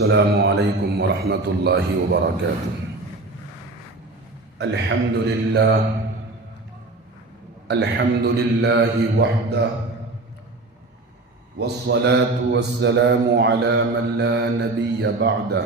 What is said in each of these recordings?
السلام علیکم ورحمۃ اللہ وبرکاتہ۔ الحمد للہ وحدہ والصلاة والسلام على من لا نبی بعدہ،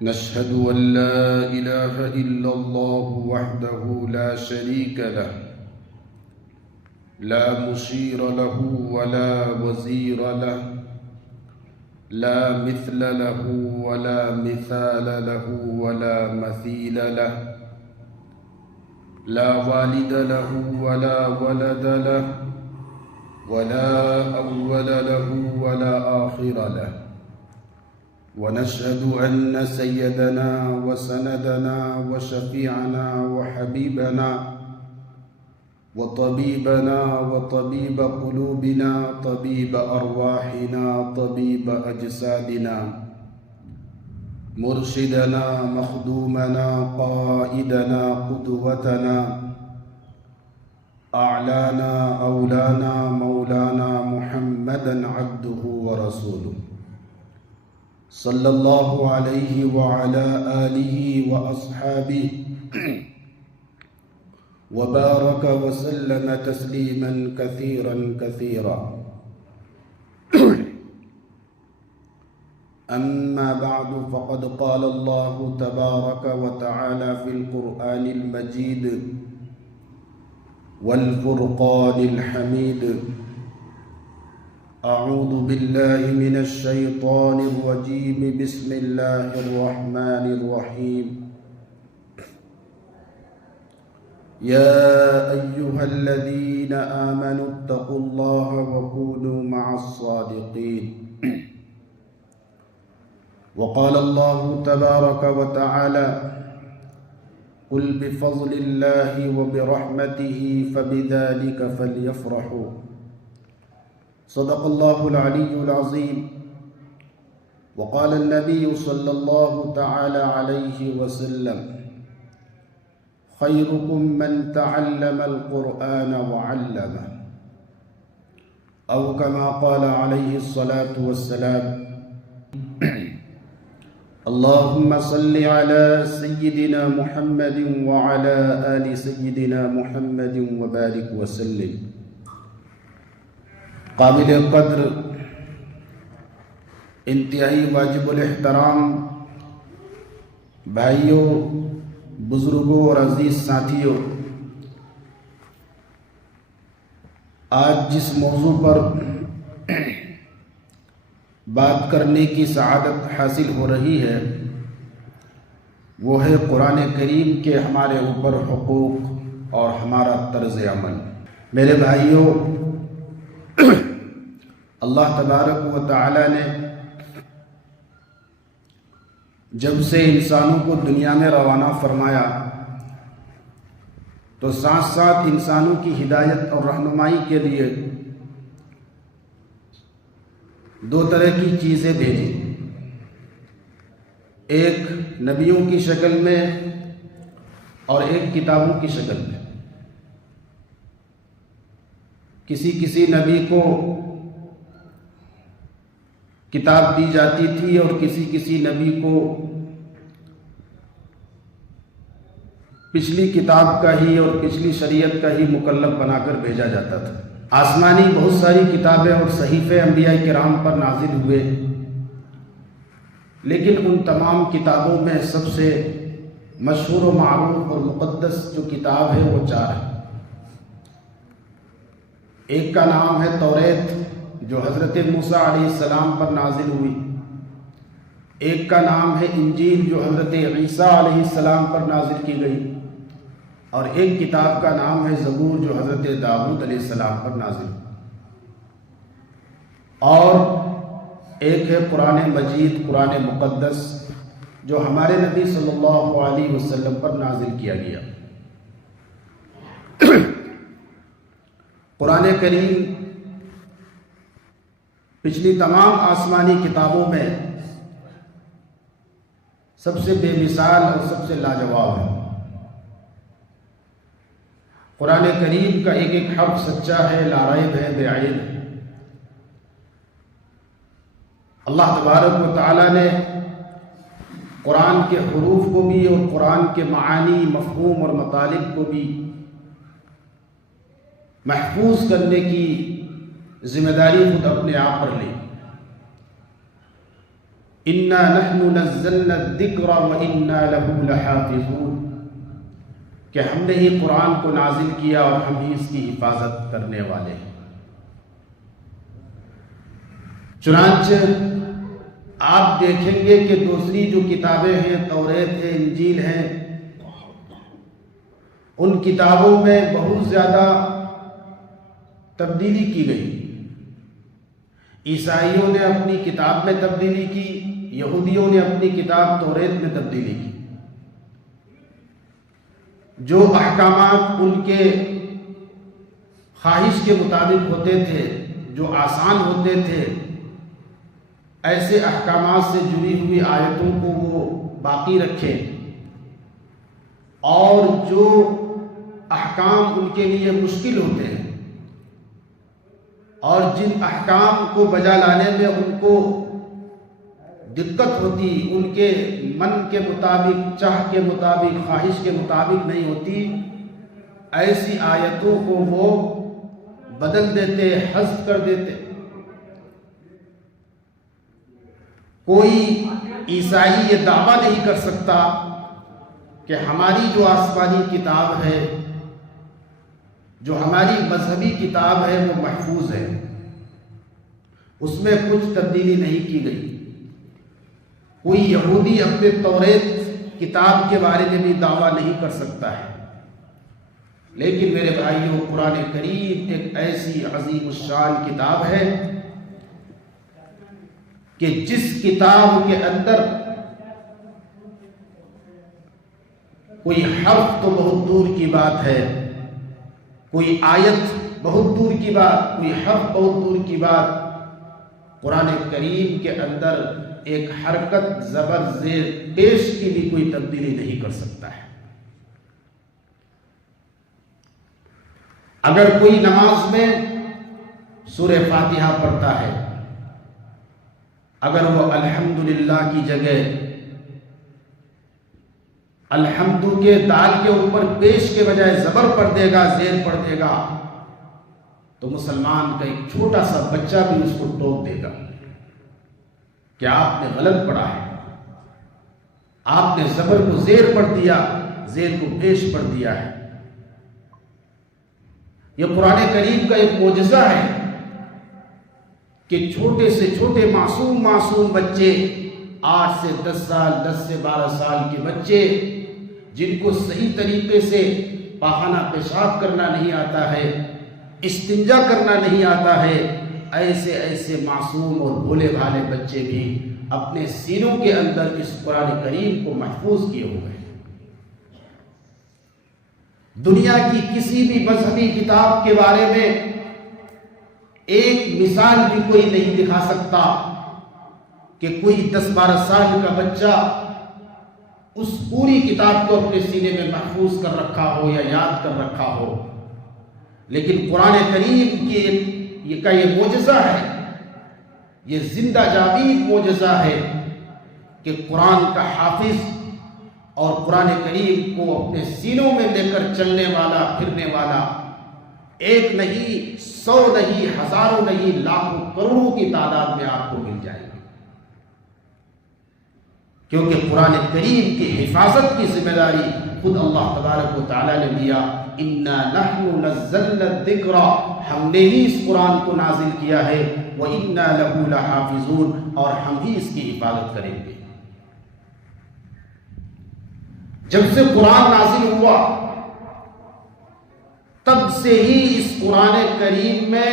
نشہد ان لا الہ الا اللہ وحدہ لا شریک لہ، لا مشیر لہ ولا وزیر لہ، لا مثل له ولا مثال له ولا مثيل له، لا والد له ولا ولد له، ولا أول له ولا آخر له، ونشهد أن سيدنا وسندنا وشفيعنا وحبيبنا وطبيبنا وطبيب قلوبنا طبيب أرواحنا طبيب أجسادنا، مرشدنا مخدومنا قائدنا قدوتنا، أعلانا أولانا مولانا محمدا عبده ورسوله، صلى الله عليه وعلى آله وأصحابه وبارك وسلم تسليما كثيرا كثيرا، أما بعد، فقد قال الله تبارك وتعالى في القرآن المجيد والفرقان الحميد: أعوذ بالله من الشيطان الرجيم، بسم الله الرحمن الرحيم، يا أيها الذين آمنوا اتقوا الله وكونوا مع الصادقين، وقال الله تبارك وتعالى: قل بفضل الله وبرحمته فبذلك فليفرحوا، صدق الله العلي العظيم، وقال النبي صلى الله تعالى عليه وسلم: خيركم من تعلم القرآن وعلمه، أو كما قال عليه الصلاة والسلام. اللهم صل على سيدنا محمد وعلى آل سيدنا محمد وبارك وسلم. قابل قدر، انتہائی واجب الاحترام بھائیوں، بزرگوں اور عزیز ساتھیوں، آج جس موضوع پر بات کرنے کی سعادت حاصل ہو رہی ہے وہ ہے قرآن کریم کے ہمارے اوپر حقوق اور ہمارا طرز عمل۔ میرے بھائیوں، اللہ تبارک و تعالی نے جب سے انسانوں کو دنیا میں روانہ فرمایا تو ساتھ ساتھ انسانوں کی ہدایت اور رہنمائی کے لیے دو طرح کی چیزیں بھیجی، ایک نبیوں کی شکل میں اور ایک کتابوں کی شکل میں۔ کسی نبی کو کتاب دی جاتی تھی اور کسی نبی کو پچھلی کتاب کا ہی اور پچھلی شریعت کا ہی مکلف بنا کر بھیجا جاتا تھا۔ آسمانی بہت ساری کتابیں اور صحیفے انبیاء کرام پر نازل ہوئے، لیکن ان تمام کتابوں میں سب سے مشہور و معروف اور مقدس جو کتاب ہے وہ چار ہے۔ ایک کا نام ہے توریت، جو حضرت موسیٰ علیہ السلام پر نازل ہوئی، ایک کا نام ہے انجیل، جو حضرت عیسیٰ علیہ السلام پر نازل کی گئی، اور ایک کتاب کا نام ہے زبور، جو حضرت داؤد علیہ السلام پر نازل ہوئی، اور ایک ہے قرآن مجید، قرآن مقدس، جو ہمارے نبی صلی اللہ علیہ وسلم پر نازل کیا گیا۔ قرآن کریم پچھلی تمام آسمانی کتابوں میں سب سے بے مثال اور سب سے لاجواب ہے۔ قرآن کریم کا ایک ایک حرف سچا ہے، لا ریب ہے، بے عیب ہے۔ اللہ تبارک و تعالیٰ نے قرآن کے حروف کو بھی اور قرآن کے معانی، مفہوم اور مطالب کو بھی محفوظ کرنے کی ذمہ داری خود اپنے آپ پر لی۔ اِنَّا نَحْنُ نَزَّلْنَا الذِّكْرَ وَإِنَّا لَهُ لَحَافِظُونَ کہ ہم نے ہی قرآن کو نازل کیا اور ہم ہی اس کی حفاظت کرنے والے ہیں۔ چنانچہ آپ دیکھیں گے کہ دوسری جو کتابیں ہیں، توریت ہے، انجیل ہے، ان کتابوں میں بہت زیادہ تبدیلی کی گئی۔ عیسائیوں نے اپنی کتاب میں تبدیلی کی، یہودیوں نے اپنی کتاب توریت میں تبدیلی کی۔ جو احکامات ان کے خواہش کے مطابق ہوتے تھے، جو آسان ہوتے تھے، ایسے احکامات سے جڑی ہوئی آیتوں کو وہ باقی رکھے، اور جو احکام ان کے لیے مشکل ہوتے ہیں اور جن احکام کو بجا لانے میں ان کو دقت ہوتی، ان کے من کے مطابق، چاہ کے مطابق، خواہش کے مطابق نہیں ہوتی، ایسی آیتوں کو وہ بدل دیتے، حذف کر دیتے۔ کوئی عیسائی یہ دعویٰ نہیں کر سکتا کہ ہماری جو آسمانی کتاب ہے، جو ہماری مذہبی کتاب ہے، وہ محفوظ ہے، اس میں کچھ تبدیلی نہیں کی گئی۔ کوئی یہودی اپنے توریت کتاب کے بارے میں بھی دعویٰ نہیں کر سکتا ہے۔ لیکن میرے بھائیوں، قرآن کریم ایک ایسی عظیم الشان کتاب ہے کہ جس کتاب کے اندر کوئی حرف تو بہت دور کی بات ہے، کوئی آیت بہت دور کی بات، کوئی حرف بہت دور کی بات، قرآن کریم کے اندر ایک حرکت، زبر، زیر، پیش کی بھی کوئی تبدیلی نہیں کر سکتا ہے۔ اگر کوئی نماز میں سورہ فاتحہ پڑھتا ہے، اگر وہ الحمدللہ کی جگہ الحمد کے دال کے اوپر پیش کے بجائے زبر پڑھ دے گا، زیر پڑھ دے گا، تو مسلمان کا ایک چھوٹا سا بچہ بھی اس کو ٹوک دے گا کہ آپ نے غلط پڑھا ہے، آپ نے زبر کو زیر پڑھ دیا، زیر کو پیش پڑھ دیا ہے۔ یہ قرآن کریم کا ایک معجزہ ہے کہ چھوٹے سے چھوٹے معصوم بچے، 8 سے 10 سال، 10 سے 12 سال کے بچے، جن کو صحیح طریقے سے پاخانہ پیشاب کرنا نہیں آتا ہے، استنجا کرنا نہیں آتا ہے، ایسے معصوم اور بھولے بھالے بچے بھی اپنے سینوں کے اندر اس قرآن کریم کو محفوظ کیے ہوئے ہیں۔ دنیا کی کسی بھی مذہبی کتاب کے بارے میں ایک مثال بھی کوئی نہیں دکھا سکتا کہ کوئی 10-12 سال کا بچہ اس پوری کتاب کو اپنے سینے میں محفوظ کر رکھا ہو یا یاد کر رکھا ہو۔ لیکن قرآن کریم کی یہ معجزہ ہے، یہ زندہ جاوید معجزہ ہے کہ قرآن کا حافظ اور قرآن کریم کو اپنے سینوں میں لے کر چلنے والا، پھرنے والا، ایک نہیں، 100 نہیں، ہزاروں نہیں، لاکھوں کروڑوں کی تعداد میں آپ کو مل جائے گی، کیونکہ قرآن کریم کی حفاظت کی ذمہ داری خود اللہ تبارک و تعالیٰ نے لیا۔ اِنَّا نَحْنُ نَزَّلْنَا الذِّكْرَ ہم نے ہی اس قرآن کو نازل کیا ہے، وَإِنَّا لَهُ لَحَافِظُونَ اور ہم ہی اس کی حفاظت کریں گے۔ جب سے قرآن نازل ہوا تب سے ہی اس قرآن کریم میں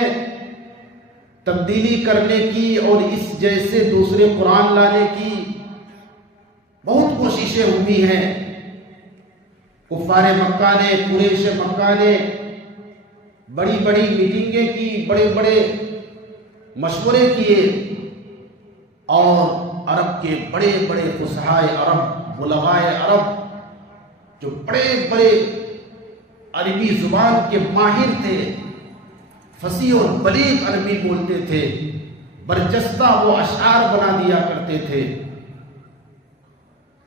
تبدیلی کرنے کی اور اس جیسے دوسرے قرآن لانے کی بہت کوششیں ہوئی ہیں۔ کفار مکہ نے، قریش مکہ نے بڑی بڑی میٹنگیں کی، بڑے بڑے مشورے کیے، اور عرب کے بڑے بڑے فصحائے عرب، بلغائے عرب، جو بڑے بڑے عربی زبان کے ماہر تھے، فصیح اور بلیغ عربی بولتے تھے، برجستہ وہ اشعار بنا دیا کرتے تھے،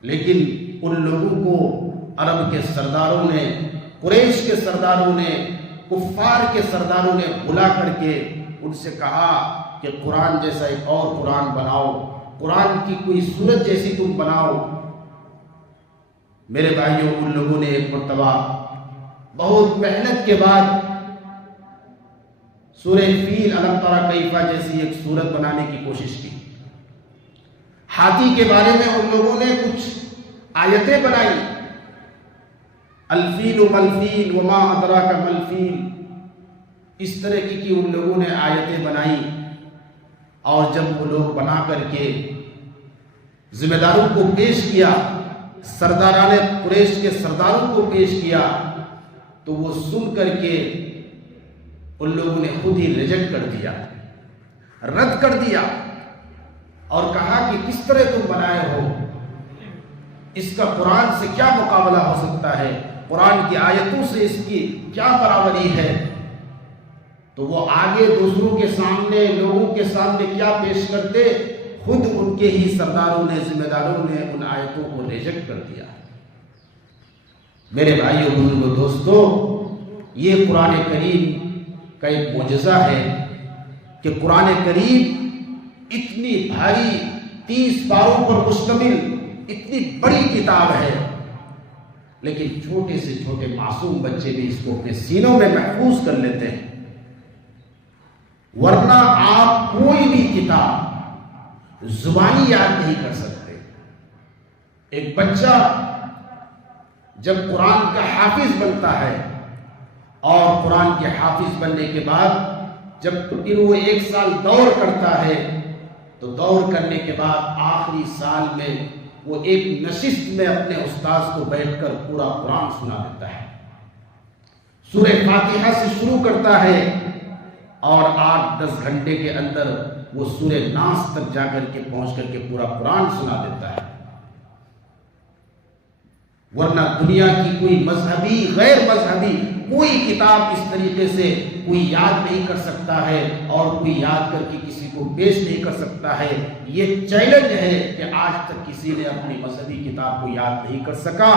لیکن ان لوگوں کو عرب کے سرداروں نے، قریش کے سرداروں نے، کفار کے سرداروں نے بلا کر کے ان سے کہا کہ قرآن جیسا ایک اور قرآن بناؤ، قرآن کی کوئی صورت جیسی تم بناؤ۔ میرے بھائیوں، ان لوگوں نے ایک مرتبہ بہت محنت کے بعد سورہ فیل الم تری کیف جیسی ایک صورت بنانے کی کوشش کی۔ ہاتھی کے بارے میں ان لوگوں نے کچھ آیتیں بنائی، الفیل ملفیل وما ادراک ملفیل، اس طرح کی ان لوگوں نے آیتیں بنائی، اور جب وہ لوگ بنا کر کے ذمہ داروں کو پیش کیا، سرداران قریش کے سرداروں کو پیش کیا، تو وہ سن کر کے ان لوگوں نے خود ہی ریجیکٹ کر دیا، رد کر دیا، اور کہا کہ کس طرح تم بنائے ہو، اس کا قرآن سے کیا مقابلہ ہو سکتا ہے، قرآن کی آیتوں سے اس کی کیا برابری ہے۔ تو وہ آگے دوسروں کے سامنے، لوگوں کے سامنے کیا پیش کرتے، خود ان کے ہی سرداروں نے، ذمہ داروں نے ان آیتوں کو ریجیکٹ کر دیا۔ میرے بھائیوں، بزرگوں، دوستو، یہ قرآن کریم کا ایک معجزہ ہے کہ قرآن کریم اتنی بھاری 30 پاروں پر مشتمل اتنی بڑی کتاب ہے، لیکن چھوٹے سے چھوٹے معصوم بچے بھی اس کو اپنے سینوں میں محفوظ کر لیتے ہیں، ورنہ آپ کوئی بھی کتاب زبانی یاد نہیں کر سکتے۔ ایک بچہ جب قرآن کا حافظ بنتا ہے، اور قرآن کے حافظ بننے کے بعد جب پھر وہ 1 سال دور کرتا ہے، تو دور کرنے کے بعد آخری سال میں وہ ایک نشست میں اپنے استاذ کو بیٹھ کر پورا قرآن سنا دیتا ہے، سورہ فاتحہ سے شروع کرتا ہے، اور 8-10 گھنٹے کے اندر وہ سورہ ناس تک جا کر کے پہنچ کر کے پورا قرآن سنا دیتا ہے۔ ورنہ دنیا کی کوئی مذہبی، غیر مذہبی کوئی کتاب اس طریقے سے کوئی یاد نہیں کر سکتا ہے، اور کوئی یاد کر کے کسی کو پیش نہیں کر سکتا ہے۔ یہ چیلنج ہے کہ آج تک کسی نے اپنی مذہبی کتاب کو یاد نہیں کر سکا،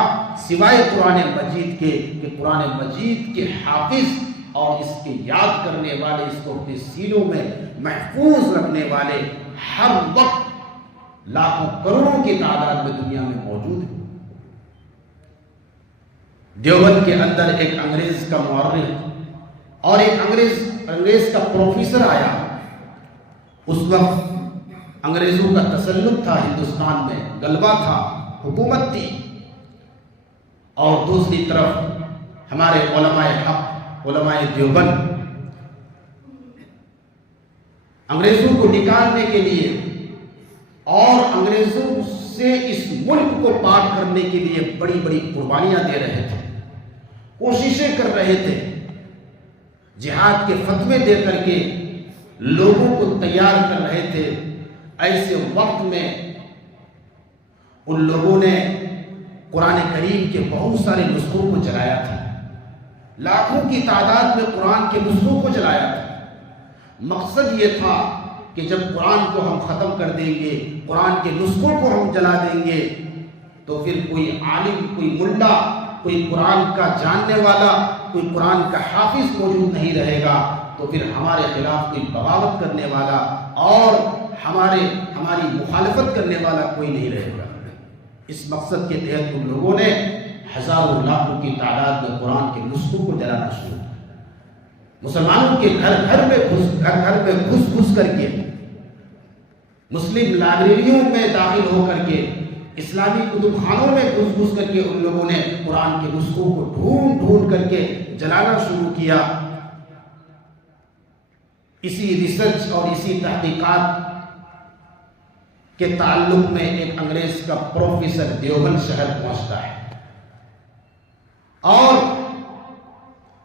سوائے قرآن مجید کے، کہ قرآن مجید کے حافظ اور اس کے یاد کرنے والے، اس کو اپنے سینوں میں محفوظ رکھنے والے ہر وقت لاکھوں کروڑوں کی تعداد میں دنیا میں موجود ہیں۔ دیوبند کے اندر ایک انگریز کا مورخ اور ایک انگریز کا پروفیسر آیا۔ اس وقت انگریزوں کا تسلط تھا، ہندوستان میں غلبہ تھا، حکومت تھی، اور دوسری طرف ہمارے علماء حق، علماء دیوبند انگریزوں کو نکالنے کے لیے اور انگریزوں سے اس ملک کو پاک کرنے کے لیے بڑی بڑی قربانیاں دے رہے تھے، کوششیں کر رہے تھے، جہاد کے فتوے دے کر کے لوگوں کو تیار کر رہے تھے۔ ایسے وقت میں ان لوگوں نے قرآن کریم کے بہت سارے نسخوں کو جلایا تھا، لاکھوں کی تعداد میں قرآن کے نسخوں کو جلایا تھا۔ مقصد یہ تھا کہ جب قرآن کو ہم ختم کر دیں گے، قرآن کے نسخوں کو ہم جلا دیں گے، تو پھر کوئی عالم، کوئی ملا، کوئی قرآن کا جاننے والا، کوئی قرآن کا حافظ موجود نہیں رہے گا، تو پھر ہمارے خلاف کوئی بغاوت کرنے والا اور ہماری مخالفت کرنے والا کوئی نہیں رہے گا۔ اس مقصد کے تحت ان لوگوں نے ہزاروں لاکھوں کی تعداد میں قرآن کے نسخوں کو جلانا شروع کیا۔ مسلمانوں کے گھر گھر میں گھس کر کے، مسلم لائبریریوں میں داخل ہو کر کے، اسلامی کتب خانوں میں گھس کر کے ان لوگوں نے قرآن کے نسخوں کو ڈھونڈ کر کے جلانا شروع کیا۔ اسی ریسرچ اور اسی تحقیقات کے تعلق میں ایک انگریز کا پروفیسر دیوبند شہر پہنچتا ہے، اور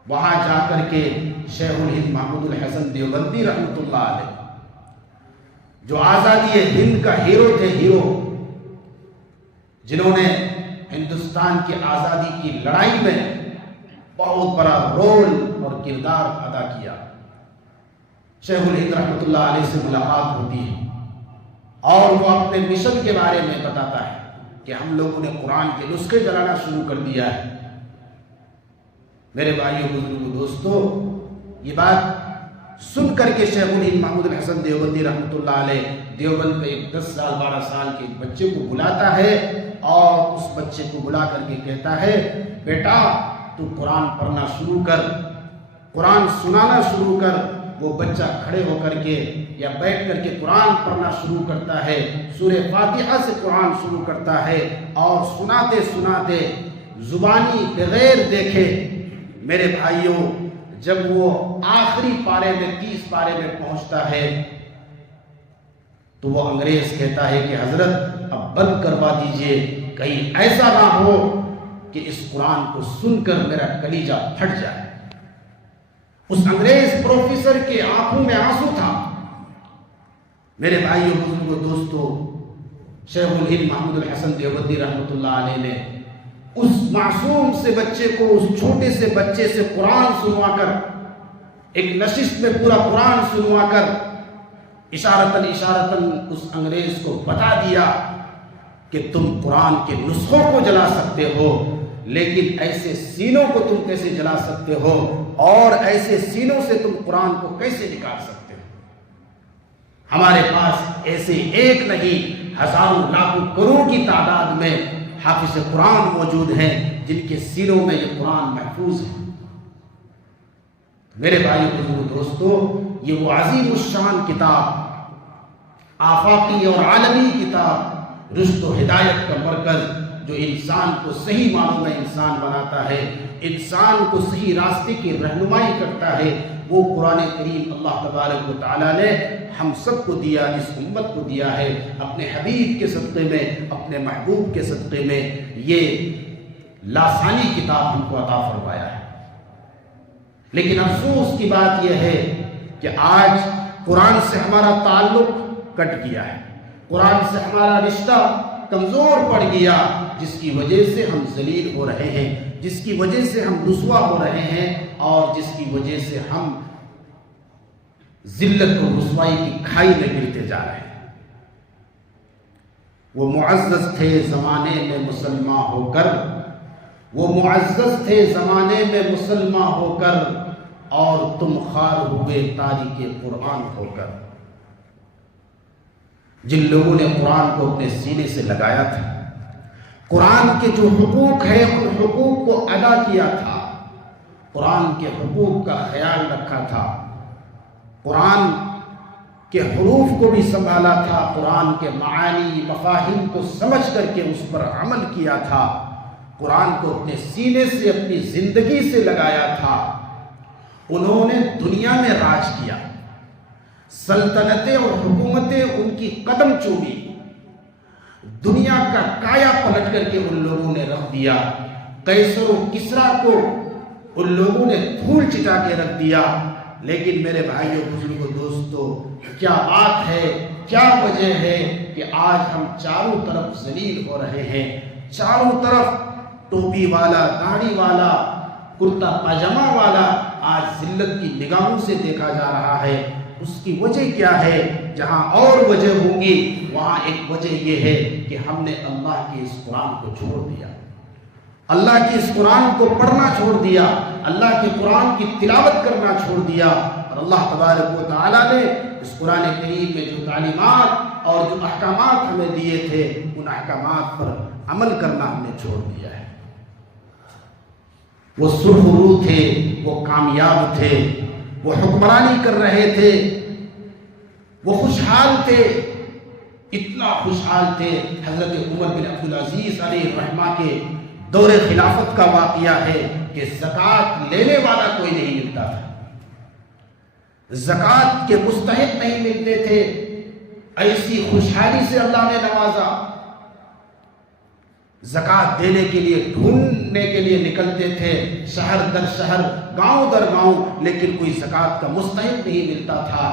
وہاں جا کر کے شیخ الہند محمود الحسن دیوبندی رحمۃ اللہ علیہ، جو آزادی ہند کا ہیرو تھے، جنہوں نے ہندوستان کی آزادی کی لڑائی میں بہت بڑا رول اور کردار ادا کیا، شیخ الہند رحمۃ اللہ علیہ سے ملاقات ہوتی ہے اور وہ اپنے مشن کے بارے میں بتاتا ہے کہ ہم لوگوں نے قرآن کے نسخے چلانا شروع کر دیا ہے۔ میرے بھائیوں، بزرگوں، دوستو، یہ بات سن کر کے شیخ الہند محمود الحسن دیوبندی رحمۃ اللہ علیہ دیوبند کا ایک 10 سال 12 سال کے بچے کو بلاتا ہے اور اس بچے کو بلا کر کے کہتا ہے، بیٹا تو قرآن پڑھنا شروع کر، قرآن سنانا شروع کر۔ وہ بچہ کھڑے ہو کر کے یا بیٹھ کر کے قرآن پڑھنا شروع کرتا ہے، سورہ فاتحہ سے قرآن شروع کرتا ہے اور سناتے سناتے زبانی بغیر دیکھے، میرے بھائیوں، جب وہ آخری پارے میں 30 پارے میں پہنچتا ہے تو وہ انگریز کہتا ہے کہ حضرت اب بند کروا دیجئے، کہیں ایسا نہ ہو کہ اس قرآن کو سن کر میرا کلیجہ پھٹ جائے۔ اس انگریز پروفیسر کے آنکھوں میں آنسو تھا۔ میرے بھائیوں، بزرگوں، دوستو، شیخ الہند محمود الحسن دیوبندی رحمۃ اللہ علیہ نے اس معصوم سے بچے کو، اس چھوٹے سے بچے سے قرآن سنوا کر، ایک نشست میں پورا قرآن سنوا کر اشارتاً اس انگریز کو بتا دیا کہ تم قرآن کے نسخوں کو جلا سکتے ہو، لیکن ایسے سینوں کو تم کیسے جلا سکتے ہو اور ایسے سینوں سے تم قرآن کو کیسے نکال سکتے ہو؟ ہمارے پاس ایسے ایک نہیں، ہزاروں لاکھوں کروڑ کی تعداد میں حافظ قرآن موجود ہیں جن کے سینوں میں یہ قرآن محفوظ ہے۔ میرے بھائی، بزرگوں، دوستو، یہ وہ عظیم الشان کتاب، آفاقی اور عالمی کتاب، رشد و ہدایت کا مرکز، جو انسان کو صحیح معلوم انسان بناتا ہے، انسان کو صحیح راستے کی رہنمائی کرتا ہے، وہ قرآن کریم اللہ تبارک و تعالیٰ نے ہم سب کو دیا، اس امت کو دیا ہے، اپنے حبیب کے صدقے میں، اپنے محبوب کے صدقے میں یہ لاسانی کتاب ہم کو عطا فرمایا ہے۔ لیکن افسوس کی بات یہ ہے کہ آج قرآن سے ہمارا تعلق کٹ گیا ہے، قرآن سے ہمارا رشتہ کمزور پڑ گیا، جس کی وجہ سے ہم ذلیل ہو رہے ہیں، جس کی وجہ سے ہم رسوا ہو رہے ہیں اور جس کی وجہ سے ہم ذلت و رسوائی کی کھائی میں گرتے جا رہے ہیں۔ وہ معزز تھے زمانے میں مسلمان ہو کر، وہ معزز تھے زمانے میں مسلمان ہو کر، اور تم خوار ہوئے تاریخ قرآن ہو کر۔ جن لوگوں نے قرآن کو اپنے سینے سے لگایا تھا، قرآن کے جو حقوق ہیں ان حقوق کو ادا کیا تھا، قرآن کے حقوق کا خیال رکھا تھا، قرآن کے حروف کو بھی سنبھالا تھا، قرآن کے معانی مفاہیم کو سمجھ کر کے اس پر عمل کیا تھا، قرآن کو اپنے سینے سے، اپنی زندگی سے لگایا تھا، انہوں نے دنیا میں راج کیا، سلطنتیں اور حکومتیں ان کی قدم چومی، دنیا کا کایا پلٹ کر کے ان لوگوں نے رکھ دیا، قیصر و کسریٰ کو ان لوگوں نے دھول چٹا کے رکھ دیا۔ لیکن میرے بھائیوں، بزرگوں، دوستو، کیا بات ہے، کیا وجہ ہے کہ آج ہم چاروں طرف ذلیل ہو رہے ہیں، چاروں طرف ٹوپی والا، داڑھی والا، کرتا پاجامہ والا آج ذلت کی نگاہوں سے دیکھا جا رہا ہے؟ اس کی وجہ کیا ہے؟ جہاں اور وجہ ہوں گی وہاں ایک وجہ یہ ہے کہ ہم نے اللہ کے اس قرآن کو چھوڑ دیا، اللہ کی اس قرآن کو پڑھنا چھوڑ دیا، اللہ کے قرآن کی تلاوت کرنا چھوڑ دیا، اور اللہ تبارک و تعالیٰ نے اس قرآن کریم میں جو تعلیمات اور جو احکامات ہمیں دیے تھے ان احکامات پر عمل کرنا ہم نے چھوڑ دیا ہے۔ وہ سرخ رو تھے، وہ کامیاب تھے، وہ حکمرانی کر رہے تھے، وہ خوشحال تھے، اتنا خوشحال تھے، حضرت عمر بن عبدالعزیز علیہ الرحمہ کے دور خلافت کا واقعہ ہے کہ زکوٰۃ لینے والا کوئی نہیں ملتا تھا، زکوٰۃ کے مستحق نہیں ملتے تھے، ایسی خوشحالی سے اللہ نے نوازا، زکوٰۃ دینے کے لیے ڈھونڈنے کے لیے نکلتے تھے شہر در شہر، گاؤں در گاؤں، لیکن کوئی زکوٰۃ کا مستحق نہیں ملتا تھا۔